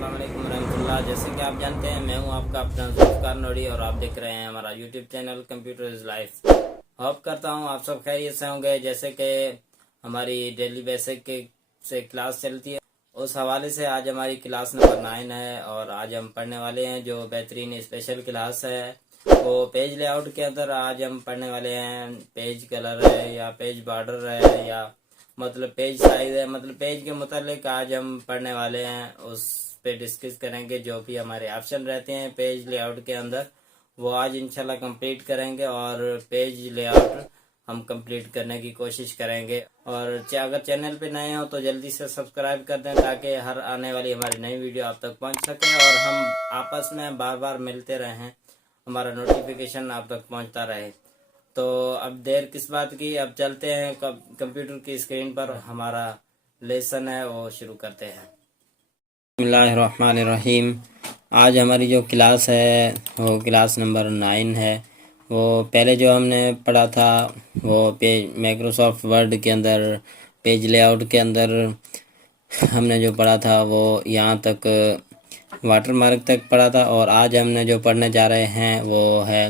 अस्सलाम वालेकुम रहमतुल्लाह। जैसे कि आप जानते हैं, मैं हूं आपका अपना जुल्फ़िकार नोरी और आप देख रहे हैं हमारा YouTube channel computer is life. Hope करता हूं आप सब खैरियत से होंगे। जैसे कि हमारी डेली बेसिक से क्लास चलती है, उस हवाले से आज हमारी क्लास नंबर 9 है और आज हम पढ़ने वाले हैं जो बेहतरीन स्पेशल क्लास है वो पेज लेआउट के अंदर। आज हम पढ़ने वाले हैं पेज कलर है या पेज बॉर्डर है या मतलब पेज साइज है, मतलब पेज के मुतालिक आज हम पढ़ने वाले हैं, उस पे डिस्कस करेंगे। जो भी हमारे ऑप्शन रहते हैं पेज लेआउट के अंदर वो आज इंशाल्लाह कंप्लीट करेंगे और पेज लेआउट हम कंप्लीट करने की कोशिश करेंगे। और अगर चैनल पे नए हो तो जल्दी से सब्सक्राइब कर दें ताकि हर आने वाली हमारी नई वीडियो आप तक पहुंच सके और हम आपस में बार बार मिलते रहें, हमारा नोटिफिकेशन आप तक पहुंचता रहे। तो अब देर किस बात की, अब चलते हैं कंप्यूटर की स्क्रीन पर, हमारा लेसन है वो शुरू करते हैं। बिस्मिल्लाहिर्रहमानिर्रहीम। आज हमारी जो क्लास है वो क्लास नंबर 9 है। वो पहले जो हमने पढ़ा था वो पेज माइक्रोसॉफ्ट वर्ड के अंदर पेज लेआउट के अंदर हमने जो पढ़ा था वो यहाँ तक वाटर मार्क तक पढ़ा था। और आज हमने जो पढ़ने जा रहे हैं वो है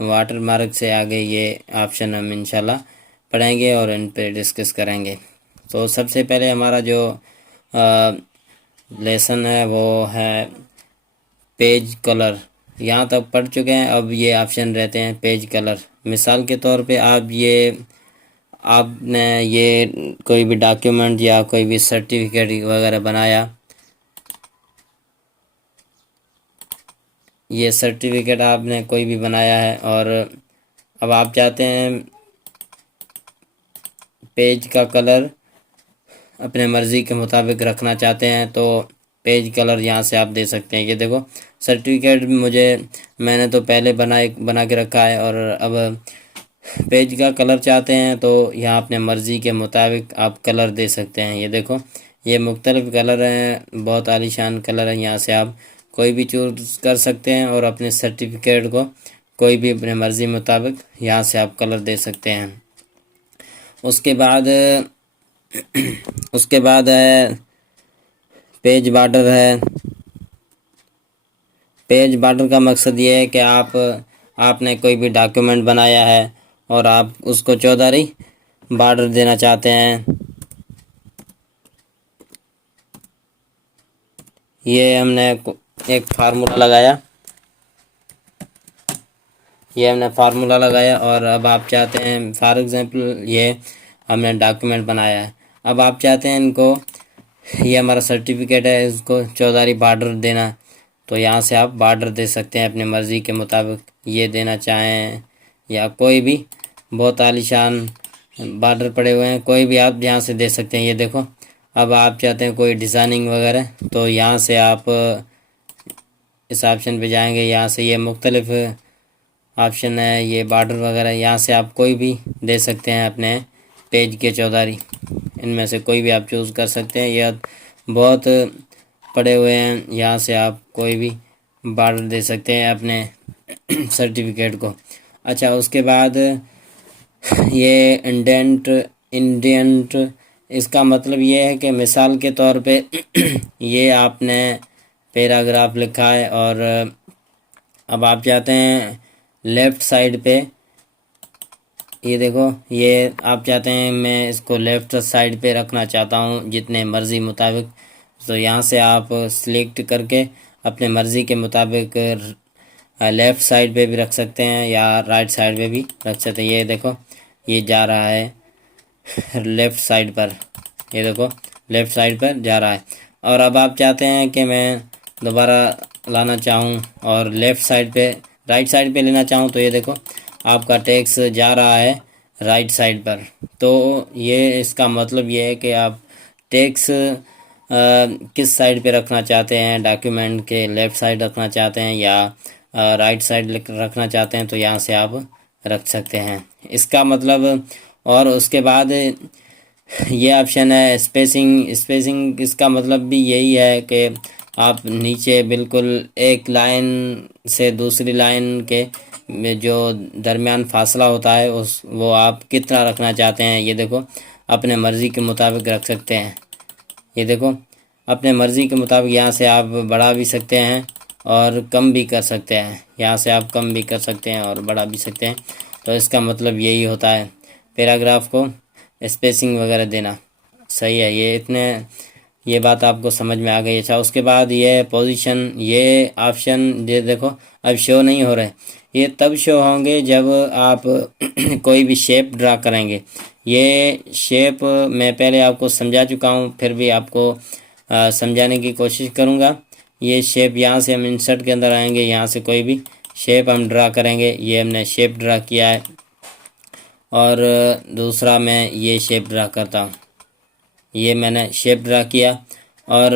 वाटर मार्क से आगे ये ऑप्शन हम इंशाल्लाह पढ़ेंगे और इन पे डिस्कस करेंगे। तो सबसे पहले हमारा जो लेसन है वो है पेज कलर। यहाँ तक पढ़ चुके हैं। अब ये ऑप्शन रहते हैं पेज कलर। मिसाल के तौर पे आपने ये कोई भी डॉक्यूमेंट या कोई भी सर्टिफिकेट वगैरह बनाया, ये सर्टिफिकेट आपने कोई भी बनाया है और अब आप चाहते हैं पेज का कलर अपने मर्ज़ी के मुताबिक रखना चाहते हैं तो पेज कलर यहाँ से आप दे सकते हैं। ये देखो सर्टिफिकेट मैंने तो पहले बना के रखा है और अब पेज का कलर चाहते हैं तो यहाँ अपने मर्ज़ी के मुताबिक आप कलर दे सकते हैं। ये देखो ये मुख्तलिफ कलर हैं, बहुत आलीशान कलर हैं। यहाँ से आप कोई भी चूज़ कर सकते हैं और अपने सर्टिफिकेट को कोई भी अपने मर्ज़ी मुताबिक यहाँ से आप कलर दे सकते हैं। उसके बाद है पेज बॉर्डर है। पेज बॉर्डर का मकसद ये है कि आपने कोई भी डॉक्यूमेंट बनाया है और आप उसको चौधारी बॉर्डर देना चाहते हैं। ये हमने एक फार्मूला लगाया और अब आप चाहते हैं फॉर एग्जांपल ये हमने डॉक्यूमेंट बनाया है। अब आप चाहते हैं ये हमारा सर्टिफिकेट है, इसको चौधारी बॉर्डर देना, तो यहाँ से आप बॉर्डर दे सकते हैं अपनी मर्ज़ी के मुताबिक। ये देना चाहें या कोई भी बहुत आलीशान बॉर्डर पड़े हुए हैं, कोई भी आप यहाँ से दे सकते हैं। ये देखो अब आप चाहते हैं कोई डिज़ाइनिंग वगैरह तो यहाँ से आप इस ऑप्शन पे जाएंगे। यहाँ से ये मुख्तलिफ ऑप्शन है, ये बॉर्डर वगैरह यहाँ से आप कोई भी दे सकते हैं अपने पेज के चौधारी। इनमें से कोई भी आप चूज़ कर सकते हैं। यह बहुत पड़े हुए हैं, यहाँ से आप कोई भी बॉर्डर दे सकते हैं अपने सर्टिफिकेट को। अच्छा, उसके बाद ये इंडेंट इसका मतलब ये है कि मिसाल के तौर पे ये आपने पैराग्राफ लिखा है और अब आप चाहते हैं लेफ़्ट साइड पे, ये देखो ये आप चाहते हैं मैं इसको लेफ़्ट साइड पे रखना चाहता हूँ जितने मर्ज़ी मुताबिक, तो यहाँ से आप सिलेक्ट करके अपने मर्ज़ी के मुताबिक लेफ़्ट साइड पे भी रख सकते हैं या राइट साइड पे भी रख सकते हैं। ये देखो ये जा रहा है लेफ़्ट साइड पर, ये देखो लेफ़्ट साइड पर जा रहा है। और अब आप चाहते हैं कि मैं दोबारा लाना चाहूँ और लेफ़्ट साइड पे राइट साइड पे लेना चाहूँ, तो ये देखो आपका टेक्स्ट जा रहा है राइट साइड पर। तो ये इसका मतलब ये है कि आप टेक्स्ट किस साइड पे रखना चाहते हैं, डॉक्यूमेंट के लेफ़्ट साइड रखना चाहते हैं या राइट साइड रखना चाहते हैं, तो यहाँ से आप रख सकते हैं इसका मतलब। और उसके बाद ये ऑप्शन है स्पेसिंग इसका मतलब भी यही है कि आप नीचे बिल्कुल एक लाइन से दूसरी लाइन के में जो दरमियान फासला होता है वो आप कितना रखना चाहते हैं, ये देखो अपने मर्ज़ी के मुताबिक रख सकते हैं। ये देखो अपने मर्ज़ी के मुताबिक यहाँ से आप बढ़ा भी सकते हैं और कम भी कर सकते हैं। यहाँ से आप कम भी कर सकते हैं और बढ़ा भी सकते हैं। तो इसका मतलब यही होता है पैराग्राफ को स्पेसिंग वगैरह देना। सही है, ये बात आपको समझ में आ गई। अच्छा, उसके बाद ये पोजीशन, ये ऑप्शन ये देखो अब शो नहीं हो रहे। ये तब शो होंगे जब आप कोई भी शेप ड्रा करेंगे। ये शेप मैं पहले आपको समझा चुका हूँ, फिर भी आपको समझाने की कोशिश करूँगा। ये शेप यहाँ से हम इंसर्ट के अंदर आएंगे, यहाँ से कोई भी शेप हम ड्रा करेंगे। ये हमने शेप ड्रा किया है और दूसरा मैं ये शेप ड्रा करता हूँ। ये मैंने शेप ड्रा किया और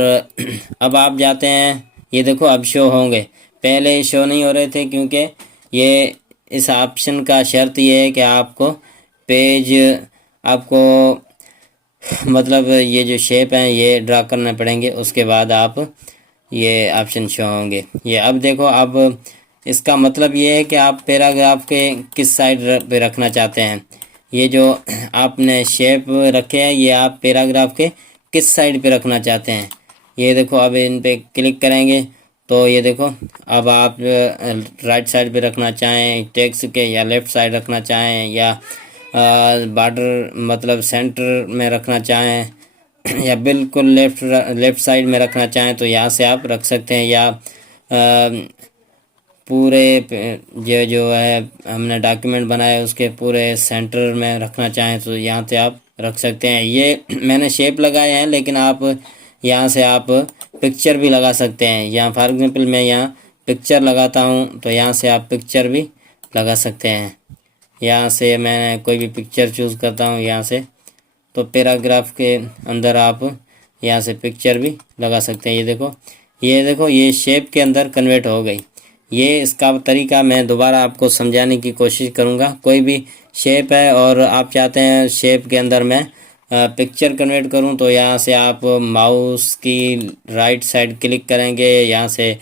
अब आप जाते हैं, ये देखो अब शो होंगे। पहले शो नहीं हो रहे थे क्योंकि ये इस ऑप्शन का शर्त ये है कि आपको पेज आपको मतलब ये जो शेप हैं ये ड्रा करना पड़ेंगे, उसके बाद आप ये ऑप्शन शो होंगे। ये अब देखो, अब इसका मतलब ये है कि आप पैराग्राफ के किस साइड पे रखना चाहते हैं। ये जो आपने शेप रखे हैं ये आप पैराग्राफ के किस साइड पे रखना चाहते हैं। ये देखो अब इन पे क्लिक करेंगे तो ये देखो अब आप राइट साइड पे रखना चाहें टेक्स्ट के, या लेफ़्ट साइड रखना चाहें, या बॉर्डर मतलब सेंटर में रखना चाहें, या बिल्कुल लेफ़्ट साइड में रखना चाहें तो यहाँ से आप रख सकते हैं। या पूरे जो है हमने डॉक्यूमेंट बनाया उसके पूरे सेंटर में रखना चाहें तो यहाँ से आप रख सकते हैं। ये मैंने शेप लगाए हैं, लेकिन आप यहाँ से आप पिक्चर भी लगा सकते हैं। यहाँ फॉर एग्जांपल मैं यहाँ पिक्चर लगाता हूँ तो यहाँ से आप पिक्चर भी लगा सकते हैं। यहाँ से मैं कोई भी पिक्चर चूज़ करता हूँ यहाँ से, तो पैराग्राफ के अंदर आप यहाँ से पिक्चर भी लगा सकते हैं। ये देखो ये शेप के अंदर कन्वर्ट हो गई। ये इसका तरीका मैं दोबारा आपको समझाने की कोशिश करूँगा। कोई भी शेप है और आप चाहते हैं शेप के अंदर मैं पिक्चर कन्वर्ट करूँ, तो यहाँ से आप माउस की राइट साइड क्लिक करेंगे, यहाँ से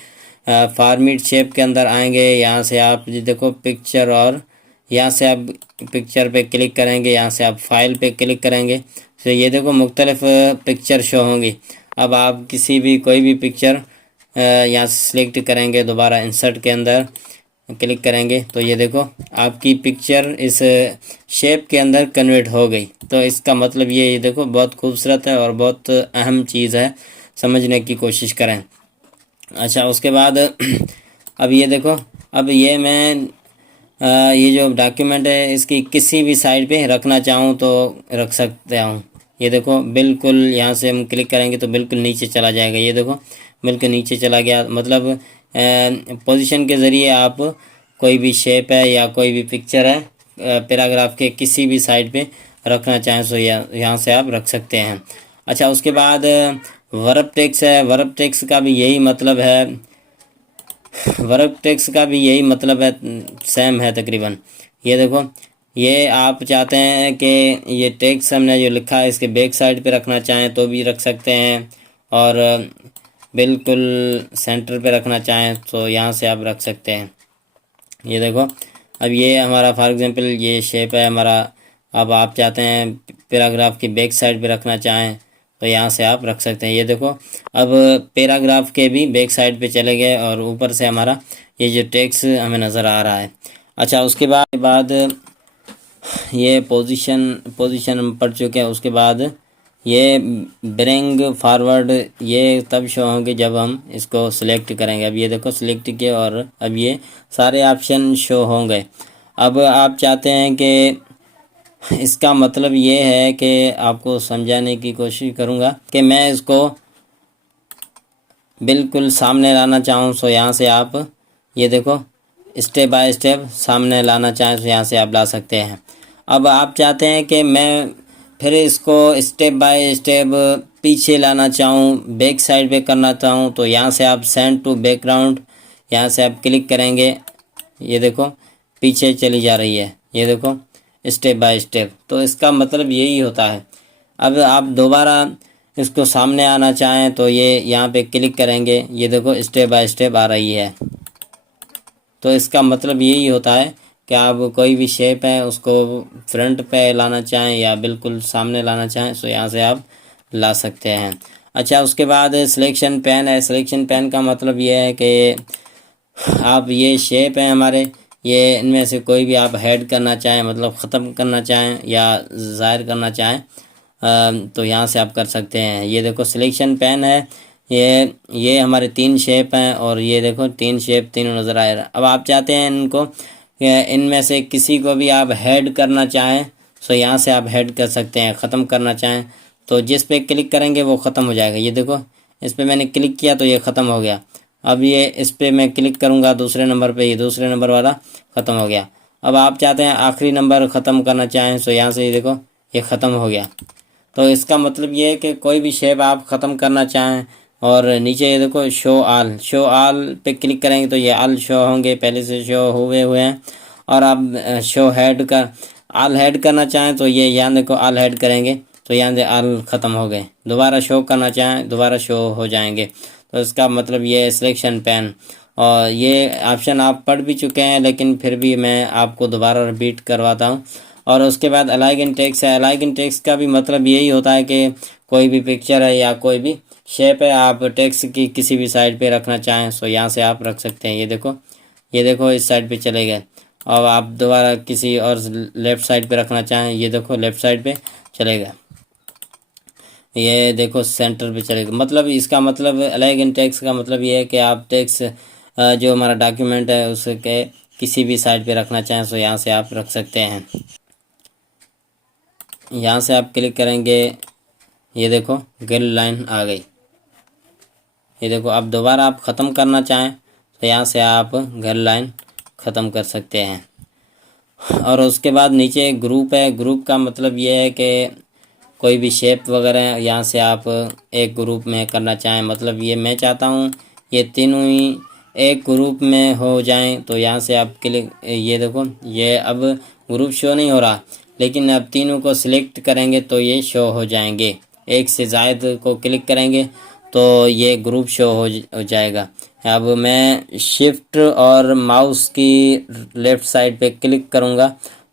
फॉर्मेट शेप के अंदर आएंगे, यहाँ से आप देखो पिक्चर, और यहाँ से आप पिक्चर पे क्लिक करेंगे, यहाँ से आप फाइल पे क्लिक करेंगे तो ये देखो मुख्तलिफ पिक्चर शो होंगी। अब आप किसी भी कोई भी पिक्चर यहाँ से सिलेक्ट करेंगे, दोबारा इंसर्ट के अंदर क्लिक करेंगे तो ये देखो आपकी पिक्चर इस शेप के अंदर कन्वर्ट हो गई। तो इसका मतलब ये देखो बहुत खूबसूरत है और बहुत अहम चीज़ है, समझने की कोशिश करें। अच्छा, उसके बाद अब ये देखो, अब ये मैं ये जो डॉक्यूमेंट है इसकी किसी भी साइड पे रखना चाहूँ तो रख सकता हूँ। ये देखो बिल्कुल यहाँ से हम क्लिक करेंगे तो बिल्कुल नीचे चला जाएगा। ये देखो बिल्कुल नीचे चला गया। मतलब पोजीशन के ज़रिए आप कोई भी शेप है या कोई भी पिक्चर है पैराग्राफ के किसी भी साइड पे रखना चाहें तो यहाँ से आप रख सकते हैं। अच्छा, उसके बाद वर्ब टेक्स्ट है। वर्ब टेक्स्ट का भी यही मतलब है, वर्ब टेक्स्ट का भी यही मतलब है, सेम है तकरीबन। ये देखो ये आप चाहते हैं कि ये टेक्स्ट हमने जो लिखा है इसके बैक साइड पे रखना चाहें तो भी रख सकते हैं, और बिल्कुल सेंटर पे रखना चाहें तो यहाँ से आप रख सकते हैं। ये देखो अब ये हमारा फॉर एग्जांपल ये शेप है हमारा। अब आप चाहते हैं पैराग्राफ की बैक साइड पे रखना चाहें तो यहाँ से आप रख सकते हैं। ये देखो अब पैराग्राफ के भी बैक साइड पे चले गए और ऊपर से हमारा ये जो टेक्स्ट हमें नज़र आ रहा है। अच्छा, उसके बाद ये पोजीशन हम पढ़ चुके हैं। उसके बाद ये ब्रिंग फॉरवर्ड ये तब शो होंगे जब हम इसको सिलेक्ट करेंगे। अब ये देखो सिलेक्ट किया और अब ये सारे ऑप्शन शो होंगे। अब आप चाहते हैं कि इसका मतलब ये है कि आपको समझाने की कोशिश करूँगा कि मैं इसको बिल्कुल सामने लाना चाहूँ तो यहाँ से आप ये देखो स्टेप बाय स्टेप सामने लाना चाहें तो यहाँ से आप ला सकते हैं। अब आप चाहते हैं कि मैं फिर इसको स्टेप बाय स्टेप पीछे लाना चाहूँ, बैक साइड पे करना चाहूँ तो यहाँ से आप सेंड टू बैकग्राउंड यहाँ से आप क्लिक करेंगे। ये देखो पीछे चली जा रही है, ये देखो स्टेप बाय स्टेप। तो इसका मतलब यही होता है। अब आप दोबारा इसको सामने आना चाहें तो ये यहाँ पे क्लिक करेंगे, ये देखो स्टेप बाय स्टेप आ रही है। तो इसका मतलब यही होता है कि आप कोई भी शेप है उसको फ्रंट पे लाना चाहें या बिल्कुल सामने लाना चाहें तो यहाँ से आप ला सकते हैं। अच्छा, उसके बाद सिलेक्शन पेन है। सिलेक्शन पेन का मतलब ये है कि आप ये शेप है हमारे, ये इनमें से कोई भी आप हेड करना चाहें, मतलब ख़त्म करना चाहें या ज़ाहिर करना चाहें, तो यहाँ से आप कर सकते हैं। ये देखो सिलेक्शन पेन है, ये हमारे 3 शेप हैं और ये देखो 3 शेप तीनों नज़र आ रहा है। अब आप चाहते हैं इनको, इनमें से किसी को भी आप हेड करना चाहें तो यहाँ से आप हेड कर सकते हैं। ख़त्म करना चाहें तो जिस पे क्लिक करेंगे वो ख़त्म हो जाएगा। ये देखो इस पर मैंने क्लिक किया तो ये ख़त्म हो गया। अब ये इस पर मैं क्लिक करूँगा दूसरे नंबर पे, ये दूसरे नंबर वाला ख़त्म हो गया। अब आप चाहते हैं आखिरी नंबर ख़त्म करना चाहें तो यहाँ से ये देखो ये ख़त्म हो गया। तो इसका मतलब ये है कि कोई भी शेप आप ख़त्म करना चाहें, और नीचे ये देखो शो आल पे क्लिक करेंगे तो ये आल शो होंगे, पहले से शो हुए हैं। और आप शो हेड का आल हेड करना चाहें तो ये यहाँ देखो आल हेड करेंगे तो यहाँ से आल ख़त्म हो गए। दोबारा शो करना चाहें दोबारा शो हो जाएंगे। तो इसका मतलब ये है सिलेक्शन पेन। और ये ऑप्शन आप पढ़ भी चुके हैं लेकिन फिर भी मैं आपको दोबारा रिपीट करवाता हूँ। और उसके बाद अलाइग इन टेक्स्ट है। अलाइग इन टेक्स्ट का भी मतलब यही होता है कि कोई भी पिक्चर है या कोई भी शेप है, आप टेक्स्ट की किसी भी साइड पे रखना चाहें तो यहाँ से आप रख सकते हैं। ये देखो इस साइड पे चले गए। अब आप दोबारा किसी और लेफ़्ट साइड पे रखना चाहें, ये देखो लेफ़्ट साइड पे चले गए। ये देखो सेंटर पे चलेगा। मतलब इसका मतलब अलाइग इन टेक्स्ट का मतलब ये है कि आप टेक्स्ट जो हमारा डॉक्यूमेंट है उसके किसी भी साइड पे रखना चाहें तो यहाँ से आप रख सकते हैं। यहाँ से आप क्लिक करेंगे, ये देखो ग्रिड लाइन आ गई। ये देखो अब दोबारा आप ख़त्म करना चाहें तो यहाँ से आप ग्रिड लाइन ख़त्म कर सकते हैं। और उसके बाद नीचे ग्रुप है। ग्रुप का मतलब ये है कि कोई भी शेप वगैरह यहाँ से आप एक ग्रुप में करना चाहें। मतलब ये मैं चाहता हूँ ये तीनों ही एक ग्रुप में हो जाएं तो यहाँ से आप क्लिक, ये देखो ये अब ग्रुप शो नहीं हो रहा, लेकिन अब तीनों को सिलेक्ट करेंगे तो ये शो हो जाएंगे। एक से ज़ायद को क्लिक करेंगे तो ये ग्रुप शो हो जाएगा। अब मैं शिफ्ट और माउस की लेफ़्ट साइड पे क्लिक करूँगा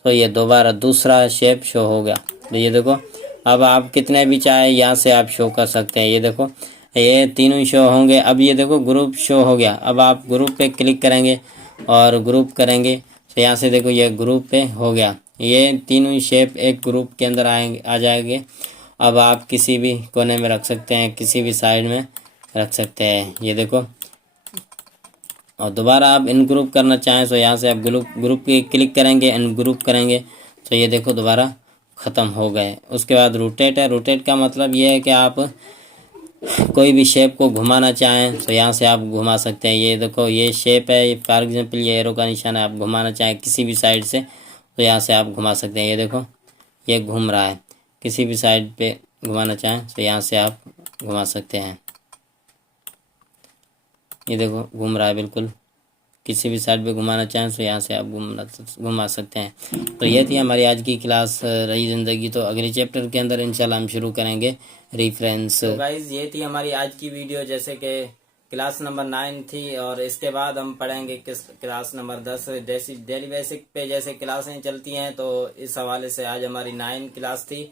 तो ये दोबारा दूसरा शेप शो हो गया। तो ये देखो अब आप कितने भी चाहे यहाँ से आप शो कर सकते हैं। ये देखो ये तीनों ही शो होंगे। अब ये देखो ग्रुप शो हो गया। अब आप ग्रुप पे क्लिक करेंगे और ग्रुप करेंगे तो यहाँ से देखो ये ग्रुप पे हो गया। ये तीनों ही शेप एक ग्रुप के अंदर आ जाएंगे। अब आप किसी भी कोने में रख सकते हैं, किसी भी साइड में रख सकते हैं। ये देखो, और दोबारा आप इन ग्रुप करना चाहें तो यहाँ से आप ग्रुप पे क्लिक करेंगे, इन ग्रुप करेंगे तो ये देखो दोबारा ख़त्म हो गए। उसके बाद रोटेट है। रोटेट का मतलब ये है कि आप कोई भी शेप को घुमाना चाहें तो यहाँ से आप घुमा सकते हैं। ये देखो ये शेप है, फॉर एग्जांपल ये एरो का निशान है, आप घुमाना चाहें किसी भी साइड से तो यहाँ से आप घुमा सकते हैं। ये देखो ये घूम रहा है, किसी भी साइड पे घुमाना चाहें तो यहाँ से आप घुमा सकते हैं। ये देखो घूम रहा है बिल्कुल, किसी भी साइड पे घुमाना चाहें तो यहाँ से आप घुमा सकते हैं। तो ये थी हमारी आज की क्लास रही ज़िंदगी। तो अगले चैप्टर के अंदर इंशाल्लाह हम शुरू करेंगे रेफरेंस। तो गाइज ये थी हमारी आज की वीडियो, जैसे कि क्लास नंबर 9 थी और इसके बाद हम पढ़ेंगे क्लास नंबर 10। डेली बेसिक पे जैसे क्लासें चलती हैं तो इस हवाले से आज हमारी 9 क्लास थी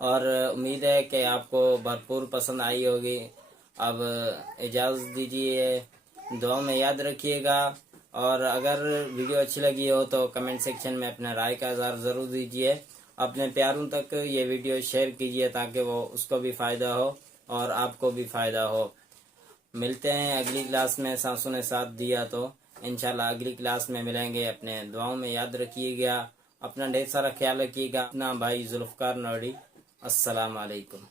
और उम्मीद है कि आपको भरपूर पसंद आई होगी। अब इजाज़त दीजिए, दुआ में याद रखिएगा और अगर वीडियो अच्छी लगी हो तो कमेंट सेक्शन में अपना राय का इज़हार ज़रूर दीजिए। अपने प्यारों तक ये वीडियो शेयर कीजिए ताकि वो उसको भी फ़ायदा हो और आपको भी फ़ायदा हो। मिलते हैं अगली क्लास में, सांसों ने साथ दिया तो इंशाल्लाह अगली क्लास में मिलेंगे। अपने दुआओं में याद रखिएगा, अपना ढेर सारा ख्याल रखिएगा। अपना भाई जुल्फ़कार नोडी, अस्सलाम वालेकुम।